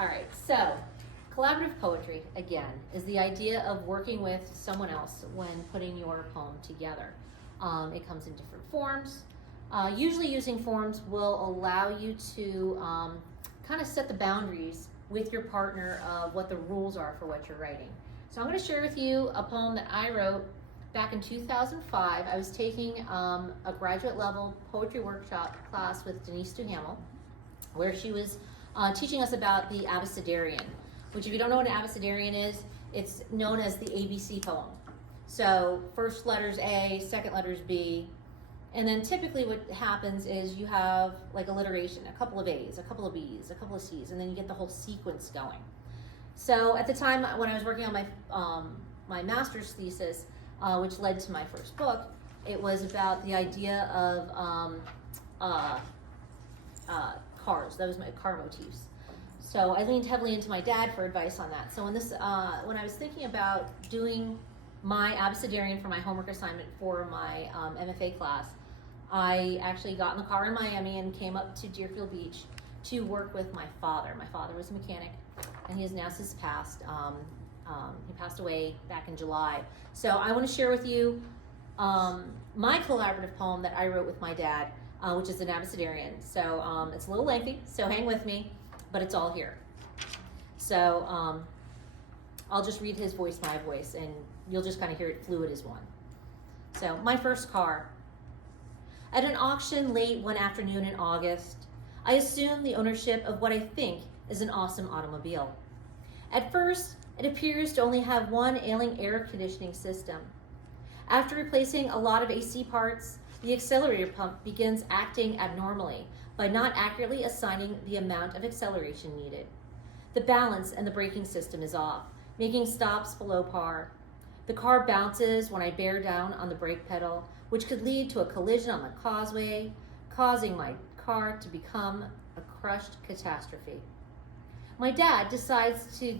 All right, so collaborative poetry, again, is the idea of working with someone else when putting your poem together. It comes in different forms. Usually using forms will allow you to kind of set the boundaries with your partner of what the rules are for what you're writing. So I'm going to share with you a poem that I wrote back in 2005. I was taking a graduate level poetry workshop class with Denise Duhamel, where she was teaching us about the abecedarian, which, if you don't know what an abecedarian is, it's known as the ABC poem. So first letter's A, second letter's B, and then typically what happens is you have like alliteration, a couple of A's, a couple of B's, a couple of C's, and then you get the whole sequence going. So at the time when I was working on my master's thesis, which led to my first book, it was about the idea of cars. That was my car motifs. So I leaned heavily into my dad for advice on that. So when I was thinking about doing my abecedarian for my homework assignment for my MFA class, I actually got in the car in Miami and came up to Deerfield Beach to work with my father. My father was a mechanic, and he has now since passed. He passed away back in July. So I want to share with you my collaborative poem that I wrote with my dad, which is an abecedarian. So it's a little lengthy, so hang with me, but it's all here. So I'll just read his voice, my voice, and you'll just kind of hear it fluid as one. So, my first car. At an auction late one afternoon in August, I assumed the ownership of what I think is an awesome automobile. At first, it appears to only have one ailing air conditioning system. After replacing a lot of AC parts, the accelerator pump begins acting abnormally by not accurately assigning the amount of acceleration needed. The balance and the braking system is off, making stops below par. The car bounces when I bear down on the brake pedal, which could lead to a collision on the causeway, causing my car to become a crushed catastrophe. My dad decides to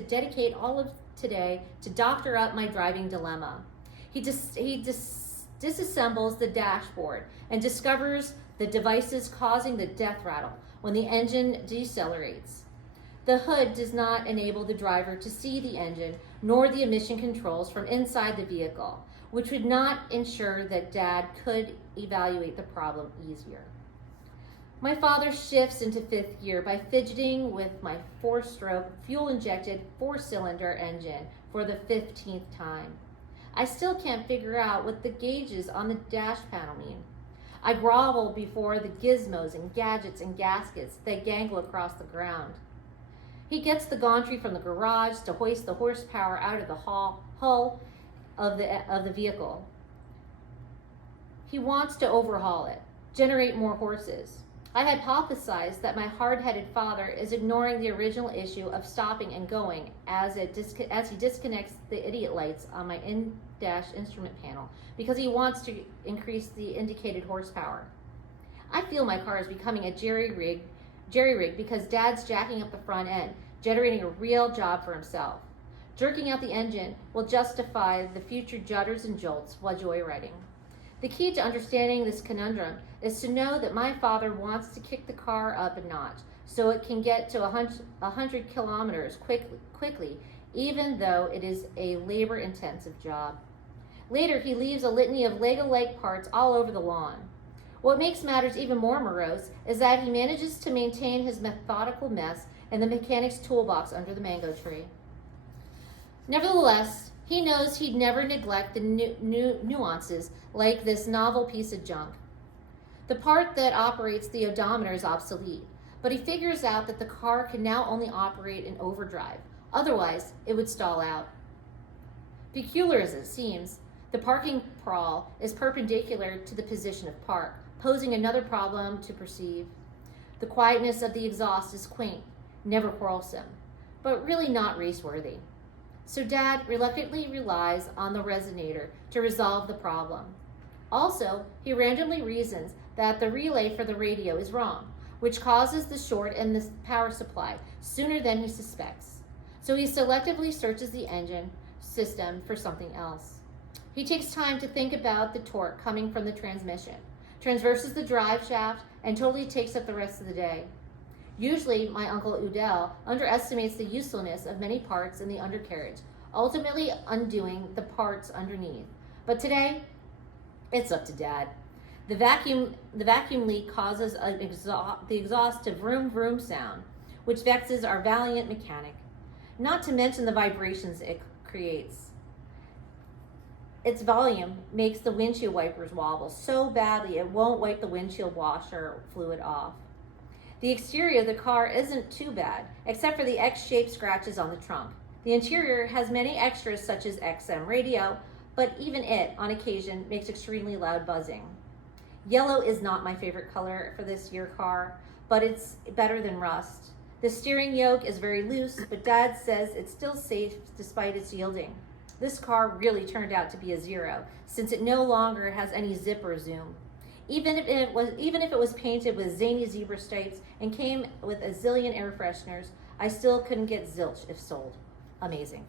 dedicate all of today to doctor up my driving dilemma. He disassembles the dashboard and discovers the devices causing the death rattle when the engine decelerates. The hood does not enable the driver to see the engine nor the emission controls from inside the vehicle, which would not ensure that Dad could evaluate the problem easier. My father shifts into fifth gear by fidgeting with my four-stroke, fuel-injected, four-cylinder engine for the 15th time. I still can't figure out what the gauges on the dash panel mean. I grovel before the gizmos and gadgets and gaskets that gangle across the ground. He gets the gantry from the garage to hoist the horsepower out of the hull of the vehicle. He wants to overhaul it, generate more horses. I hypothesize that my hard-headed father is ignoring the original issue of stopping and going as he disconnects the idiot lights on my in-dash instrument panel because he wants to increase the indicated horsepower. I feel my car is becoming a jerry rig because Dad's jacking up the front end, generating a real job for himself. Jerking out the engine will justify the future judders and jolts while joyriding. The key to understanding this conundrum is to know that my father wants to kick the car up a notch so it can get to 100 kilometers quickly, even though it is a labor-intensive job. Later, he leaves a litany of Lego-like parts all over the lawn. What makes matters even more morose is that he manages to maintain his methodical mess in the mechanic's toolbox under the mango tree. Nevertheless, he knows he'd never neglect the nuances like this novel piece of junk. The part that operates the odometer is obsolete, but he figures out that the car can now only operate in overdrive. Otherwise, it would stall out. Peculiar as it seems, the parking prawl is perpendicular to the position of park, posing another problem to perceive. The quietness of the exhaust is quaint, never quarrelsome, but really not race-worthy. So Dad reluctantly relies on the resonator to resolve the problem. Also, he randomly reasons that the relay for the radio is wrong, which causes the short in the power supply sooner than he suspects. So he selectively searches the engine system for something else. He takes time to think about the torque coming from the transmission, transverses the drive shaft, and totally takes up the rest of the day. Usually, my Uncle Udell underestimates the usefulness of many parts in the undercarriage, ultimately undoing the parts underneath. But today, it's up to Dad. The vacuum leak causes the exhaustive vroom vroom sound, which vexes our valiant mechanic. Not to mention the vibrations it creates. Its volume makes the windshield wipers wobble so badly it won't wipe the windshield washer fluid off. The exterior of the car isn't too bad, except for the X-shaped scratches on the trunk. The interior has many extras such as XM radio, but even it, on occasion, makes extremely loud buzzing. Yellow is not my favorite color for this year car, but it's better than rust. The steering yoke is very loose, but Dad says it's still safe despite its yielding. This car really turned out to be a zero, since it no longer has any zip or zoom. Even if it was painted with zany zebra stripes and came with a zillion air fresheners, I still couldn't get zilch if sold. Amazing.